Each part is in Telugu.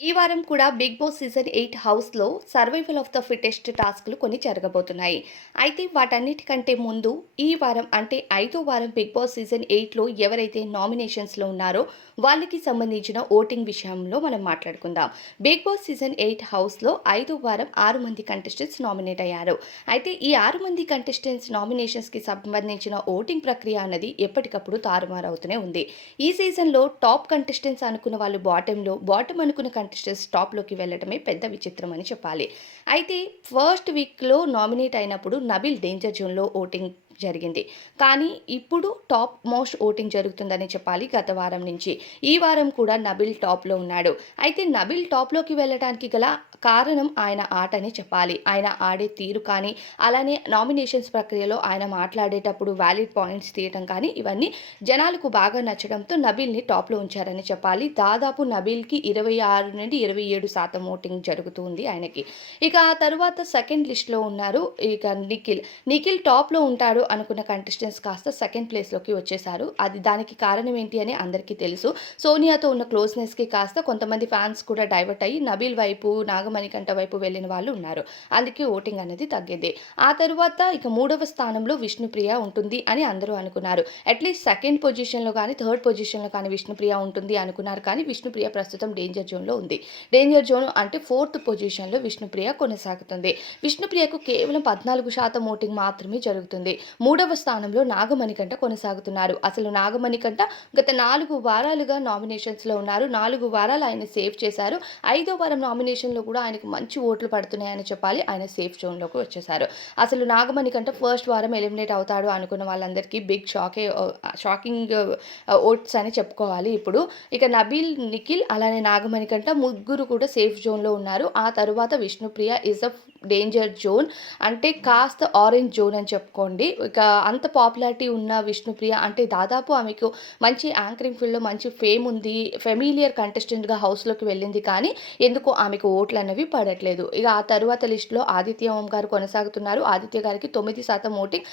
ఈ వారం కూడా 'బిగ్ బాస్' సీజన్ 8 హౌస్‌లో సర్వైవల్ ఆఫ్ ద ఫిటెస్ట్ టాస్క్‌లు కొన్ని జరగబోతున్నాయి. అయితే వాటన్నిటికంటే ముందు ఈ వారం అంటే ఐదో వారం 'బిగ్ బాస్' సీజన్ 8లో ఎవరైతే నామినేషన్స్‌లో ఉన్నారో వాళ్ళకి సంబంధించిన ఓటింగ్ విషయంలో మనం మాట్లాడుకుందాం. 'బిగ్ బాస్' సీజన్ 8 హౌస్‌లో ఐదో వారం 6 మంది కంటెస్టెంట్స్ నామినేట్ అయ్యారు. అయితే ఈ 6 మంది కంటెస్టెంట్స్ నామినేషన్స్‌కి సంబంధించిన ఓటింగ్ ప్రక్రియ అన్నది ఎప్పటికప్పుడు తారుమారవుతూనే ఉంది. ఈ సీజన్‌లో టాప్ కంటెస్టెంట్స్ అనుకున్న వాళ్ళు బాటమ్‌లో, బాటమ్ అనుకున్న కంటెస్టెంట్స్ టాప్‌లోకి వెళ్ళటమే పెద్ద విచిత్రం అని చెప్పాలి. అయితే ఫస్ట్ వీక్‌లో నామినేట్ అయినప్పుడు నబీల్ డేంజర్ జోన్‌లో ఓటింగ్ జరిగింది. కానీ ఇప్పుడు టాప్ మోస్ట్ ఓటింగ్ జరుగుతుందని చెప్పాలి గత వారం నుంచి. ఈ వారం కూడా నబీల్ టాప్‌లో ఉన్నాడు. అయితే నబీల్ టాప్‌లోకి వెళ్ళటానికి గల కారణం ఆయన ఆటనే చెప్పాలి. ఆయన ఆడే తీరు కానీ, అలానే నామినేషన్స్ ప్రక్రియలో ఆయన మాట్లాడేటప్పుడు వాలిడ్ పాయింట్స్ తీయటం కానీ, ఇవన్నీ జనాలకు బాగా నచ్చడంతో నబీల్‌ని టాప్‌లో ఉంచారని చెప్పాలి. దాదాపు నబీల్‌కి 26-27% ఓటింగ్ జరుగుతూ ఉంది ఆయనకి. ఇక ఆ తరువాత సెకండ్ లిస్ట్‌లో ఉన్నారు ఇక నిఖిల్. నిఖిల్ టాప్‌లో ఉంటాడు అనుకున్న కంటెస్టెంట్స్ కాస్త సెకండ్ ప్లేస్‌లోకి వచ్చేసారు. దానికి కారణం ఏంటి అని అందరికీ తెలుసు. సోనియాతో ఉన్న క్లోజ్‌నెస్‌కి కాస్త కొంతమంది ఫ్యాన్స్ కూడా డైవర్ట్ అయ్యి నబీల్ వైపు, నాగమణికంఠ వైపు వెళ్ళిన వాళ్ళు ఉన్నారు. అందుకే ఓటింగ్ అనేది తగ్గింది. ఆ తరువాత ఇక మూడవ స్థానంలో విష్ణుప్రియ ఉంటుంది అని అందరూ అనుకున్నారు. అట్‌లీస్ట్ సెకండ్ పొజిషన్‌లో గాని, థర్డ్ పొజిషన్‌లో కానీ విష్ణుప్రియ ఉంటుంది అనుకున్నారు. కానీ విష్ణుప్రియ ప్రస్తుతం డేంజర్ జోన్‌లో ఉంది. డేంజర్ జోన్ అంటే ఫోర్త్ పొజిషన్‌లో విష్ణుప్రియ కొనసాగుతుంది. విష్ణుప్రియకు కేవలం 14% ఓటింగ్ మాత్రమే జరుగుతుంది. మూడవ స్థానంలో నాగమణికంఠ కొనసాగుతున్నారు. అసలు నాగమణికంఠ గత 4 వారాలుగా నామినేషన్స్‌లో ఉన్నారు. 4 వారాలు ఆయన సేవ్ చేశారు. ఐదో వారం నామినేషన్‌లో కూడా ఆయనకు మంచి ఓట్లు పడుతున్నాయని చెప్పాలి. ఆయన సేఫ్ జోన్‌లోకి వచ్చేసారు. అసలు నాగమణికంఠ ఫస్ట్ వారం ఎలిమినేట్ అవుతాడు అనుకున్న వాళ్ళందరికీ బిగ్ షాకింగ్ ఓట్స్ అని చెప్పుకోవాలి ఇప్పుడు. ఇక నబీల్, నిఖిల్ అలానే నాగమణికంఠ ముగ్గురు కూడా సేఫ్ జోన్‌లో ఉన్నారు. ఆ తరువాత Vishnupriya is a danger zone అంటే కాస్త ఆరెంజ్ జోన్ అని చెప్పుకోండి. ఇక అంత పాపులారిటీ ఉన్న విష్ణుప్రియ అంటే దాదాపు ఆమెకు మంచి యాంకరింగ్ ఫీల్డ్‌లో మంచి ఫేమ్ ఉంది. ఫెమిలియర్ కంటెస్టెంట్‌గా హౌస్‌లోకి వెళ్ళింది కానీ ఎందుకో ఆమెకు ఓట్లనేవి పడట్లేదు. ఇక ఆ తరువాత లిస్ట్‌లో ఆదిత్య ఓం గారు కొనసాగుతున్నారు. ఆదిత్య గారికి 9% ఓటింగ్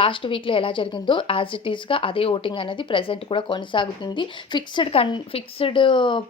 లాస్ట్ వీక్‌లో ఎలా జరిగిందో యాజ్ ఇట్ ఈస్‌గా అదే ఓటింగ్ అనేది ప్రెజెంట్ కూడా కొనసాగుతుంది. ఫిక్స్‌డ్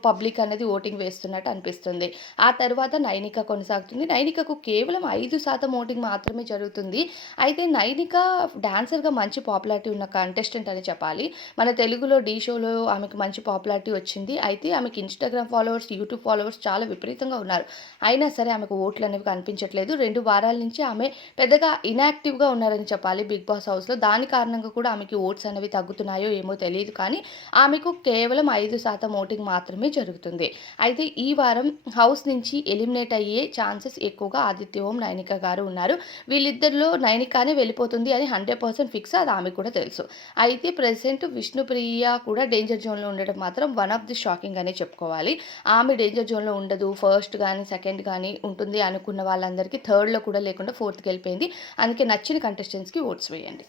పబ్లిక్ అనేది ఓటింగ్ వేస్తున్నట్టు అనిపిస్తుంది. ఆ తరువాత నైనిక కొనసాగుతుంది. నైనికకు కేవలం 5% ఓటింగ్ మాత్రమే జరుగుతుంది. అయితే నైనిక డాన్సర్‌గా మంచి పాపులారిటీ ఉన్న కంటెస్టెంట్ అని చెప్పాలి. మన తెలుగులో 'ఢీ' షోలో ఆమెకు మంచి పాపులారిటీ వచ్చింది. అయితే ఆమెకి ఇన్‌స్టాగ్రామ్ ఫాలోవర్స్, యూట్యూబ్ ఫాలోవర్స్ చాలా విపరీతంగా ఉన్నారు. అయినా సరే ఆమెకు ఓట్లనేవి కనిపించట్లేదు. 2 వారాల నుంచి ఆమె పెద్దగా ఇనాక్టివ్‌గా ఉన్నారని చెప్పాలి బిగ్ బాస్ హౌస్‌లో. దాని కారణంగా కూడా ఆమెకి ఓట్స్ అనేవి తగ్గుతున్నాయో ఏమో తెలీదు కానీ ఆమెకు కేవలం 5% ఓటింగ్ మాత్రమే జరుగుతుంది. అయితే ఈ వారం హౌస్ నుంచి ఎలిమినేట్ అయ్యే ఛాన్సెస్ ఎక్కువగా ఆదిత్య ఓం, నైనిక గారు ఉన్నారు. వీళ్ళిద్దరిలో నైనికానే వెళ్ళిపోతుంది అని 100% ఫిక్స్. అది ఆమెకు కూడా తెలుసు. అయితే ప్రెజెంట్ విష్ణుప్రియ కూడా డేంజర్ జోన్‌లో ఉండడం మాత్రం వన్ ఆఫ్ ది షాకింగ్ అనే చెప్పుకోవాలి. ఆమె డేంజర్ జోన్‌లో ఉండదు. ఫస్ట్ గాని, సెకండ్ గాని ఉంటుంది అనుకున్న వాళ్ళందరికీ థర్డ్‌లో కూడా లేకుండా ఫోర్త్‌కెళ్ళిపోయింది. అందుకే నచ్చిన కంటెస్టెంట్స్‌కి ఓట్స్ వేయండి.